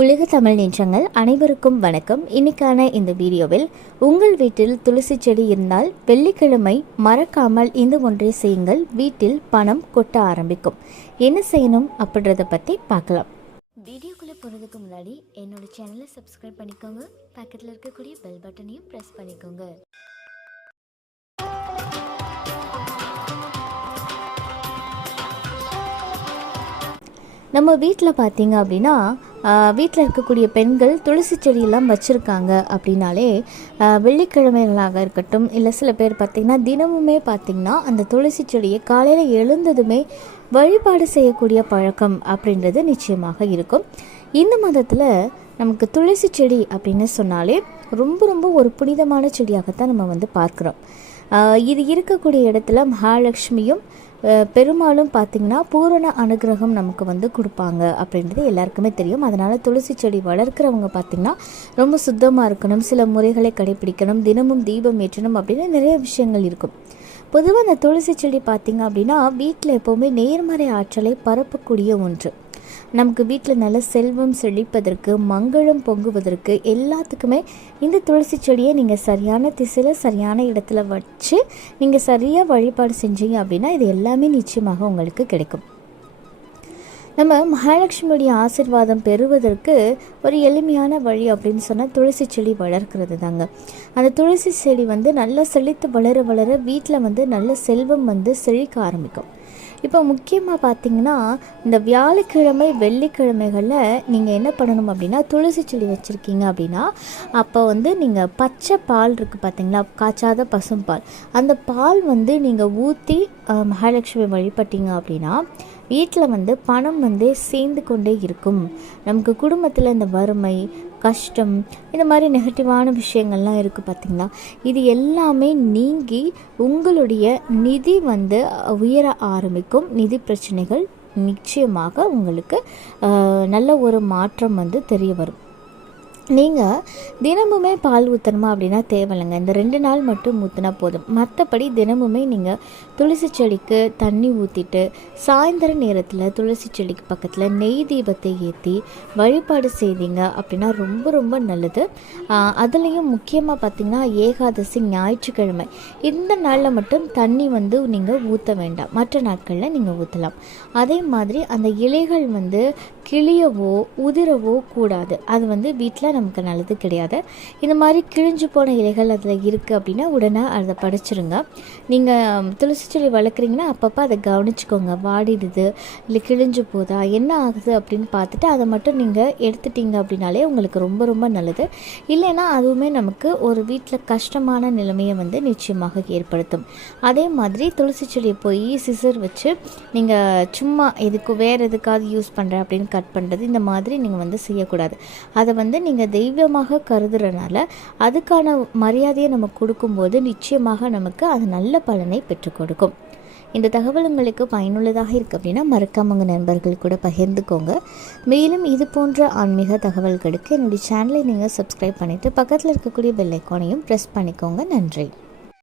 உலக தமிழ் நின்றங்கள் அனைவருக்கும் வணக்கம். இன்னைக்கான இந்த வீடியோவில் உங்கள் வீட்டில் துளசி செடி இருந்தால் வெள்ளிக்கிழமை மறக்காமல் இந்த ஒன்றை செய்யுங்கள். வீட்டில் பணம் கொட்ட ஆரம்பிக்கும். என்ன செய்யணும் அப்படின்றத பற்றி பார்க்கலாம். வீடியோக்குள்ளே போகிறதுக்கு முன்னாடி என்னோட சேனலை சப்ஸ்கிரைப் பண்ணிக்கோங்க. பக்கத்தில் இருக்கக்கூடிய பெல் பட்டனையும் ப்ரெஸ் பண்ணிக்கோங்க. நம்ம வீட்டில் பார்த்தீங்க அப்படின்னா வீட்டில் இருக்கக்கூடிய பெண்கள் துளசி செடியெல்லாம் வச்சுருக்காங்க அப்படின்னாலே வெள்ளிக்கிழமைகளாக இருக்கட்டும் இல்லை சில பேர் பார்த்திங்கன்னா தினமுமே பார்த்திங்கன்னா அந்த துளசி செடியை காலையில் எழுந்ததுமே வழிபாடு செய்யக்கூடிய பழக்கம் அப்படின்றது நிச்சயமாக இருக்கும். இந்த மதத்தில் நமக்கு துளசி செடி அப்படின்னு சொன்னாலே ரொம்ப ரொம்ப ஒரு புனிதமான செடியாகத்தான் நம்ம வந்து பார்க்குறோம். இது இருக்கக்கூடிய இடத்துல மகாலட்சுமியும் பெரும்பாலும் பார்த்திங்கன்னா பூரண அனுகிரகம் நமக்கு வந்து கொடுப்பாங்க அப்படின்றது எல்லாருக்குமே தெரியும். அதனால் துளசி செடி வளர்க்குறவங்க பார்த்திங்கன்னா ரொம்ப சுத்தமாக இருக்கணும் சில முறைகளை கடைபிடிக்கணும் தினமும் தீபம் ஏற்றணும் அப்படின்னு நிறைய விஷயங்கள் இருக்கும். பொதுவாக அந்த துளசி செடி பார்த்திங்க அப்படின்னா வீட்டில் எப்போவுமே நேர்மறை ஆற்றலை பரப்பக்கூடிய ஒன்று. நமக்கு வீட்டில் நல்ல செல்வம் செழிப்பதற்கு மங்களம் பொங்குவதற்கு எல்லாத்துக்குமே இந்த துளசி செடியை நீங்கள் சரியான திசையில் சரியான இடத்துல வச்சு நீங்கள் சரியாக வழிபாடு செஞ்சீங்க அப்படின்னா இது எல்லாமே நிச்சயமாக உங்களுக்கு கிடைக்கும். நம்ம மகாலட்சுமியுடைய ஆசிர்வாதம் பெறுவதற்கு ஒரு எளிமையான வழி அப்படின்னு சொன்னால் துளசி செடி வளர்க்கிறது தாங்க. அந்த துளசி செடி வந்து நல்லா செழித்து வளர வளர வீட்டில் வந்து நல்ல செல்வம் வந்து செழிக்க ஆரம்பிக்கும். இப்போ முக்கியமாக பார்த்தீங்கன்னா இந்த வியாழக்கிழமை வெள்ளிக்கிழமைகளில் நீங்கள் என்ன பண்ணணும் அப்படின்னா துளசி செடி வச்சுருக்கீங்க அப்படின்னா அப்போ வந்து நீங்கள் பச்சை பால் இருக்குது பார்த்தீங்களா காய்ச்சாத பசும்பால் அந்த பால் வந்து நீங்கள் ஊற்றி மகாலட்சுமி வழிபட்டீங்க அப்படின்னா வீட்டில் வந்து பணம் வந்து சேர்ந்து கொண்டே இருக்கும். நமக்கு குடும்பத்தில் இந்த வறுமை கஷ்டம் இந்த மாதிரி நெகட்டிவான விஷயங்கள்லாம் இருக்குது பார்த்திங்களா இது எல்லாமே நீங்கி உங்களுடைய நிதி வந்து உயர ஆரம்பிக்கும். நிதி பிரச்சனைகள் நிச்சயமாக உங்களுக்கு நல்ல ஒரு மாற்றம் வந்து தெரிய வரும். நீங்கள் தினமுமே பால் ஊற்றணுமா அப்படின்னா தேவையில்லைங்க. இந்த ரெண்டு நாள் மட்டும் ஊற்றினா போதும். மற்றபடி தினமுமே நீங்கள் துளசி செடிக்கு தண்ணி ஊற்றிட்டு சாயந்தர நேரத்தில் துளசி செடிக்கு பக்கத்தில் நெய் தீபத்தை ஏற்றி வழிபாடு செய்தீங்க அப்படின்னா ரொம்ப ரொம்ப நல்லது. அதுலேயும் முக்கியமாக பார்த்திங்கன்னா ஏகாதசி ஞாயிற்றுக்கிழமை. இந்த நாளில் மட்டும் தண்ணி வந்து நீங்கள் ஊற்ற வேண்டாம். மற்ற நாட்களில் நீங்கள் ஊற்றலாம் அதே மாதிரி அந்த இலைகள் வந்து கிளியவோ உதிரவோ கூடாது. அது வந்து வீட்டில் நமக்கு நல்லது கிடையாது. இந்த மாதிரி கிழிஞ்சு போன இலைகள் அதில் இருக்குது அப்படின்னா உடனே அதை படைச்சிருங்க. நீங்கள் துளசி செடி வளர்க்குறீங்கன்னா அப்பப்போ அதை கவனிச்சுக்கோங்க. வாடிடுது இல்லை கிழிஞ்சு போதா என்ன ஆகுது அப்படின்னு பார்த்துட்டு அதை மட்டும் நீங்கள் எடுத்துட்டீங்க அப்படின்னாலே உங்களுக்கு ரொம்ப ரொம்ப நல்லது. இல்லைன்னா அதுவுமே நமக்கு ஒரு வீட்டில் கஷ்டமான நிலைமையை வந்து நிச்சயமாக ஏற்படுத்தும். அதே மாதிரி துளசி செடியை போய் சிசர் வச்சு நீங்கள் சும்மா எதுக்கு வேறு எதுக்காவது யூஸ் பண்ணுறேன் அப்படின்னு கட் பண்ணுறது இந்த மாதிரி நீங்கள் வந்து செய்யக்கூடாது. அதை வந்து நீங்கள் தெய்வமாக கருதுறனால அதுக்கான மரியாதையை நம்ம கொடுக்கும்போது நிச்சயமாக நமக்கு அது நல்ல பலனை பெற்றுக் கொடுக்கும். இந்த தகவல் உங்களுக்கு பயனுள்ளதாக இருக்குது அப்படின்னா மறக்காம உங்கள் நண்பர்கள் கூட பகிர்ந்துக்கோங்க. மேலும் இது போன்ற ஆன்மீக தகவல்களுக்கு என்னுடைய சேனலை நீங்கள் சப்ஸ்கிரைப் பண்ணிவிட்டு பக்கத்தில் இருக்கக்கூடிய பெல் ஐக்கானையும் ப்ரெஸ் பண்ணிக்கோங்க. நன்றி.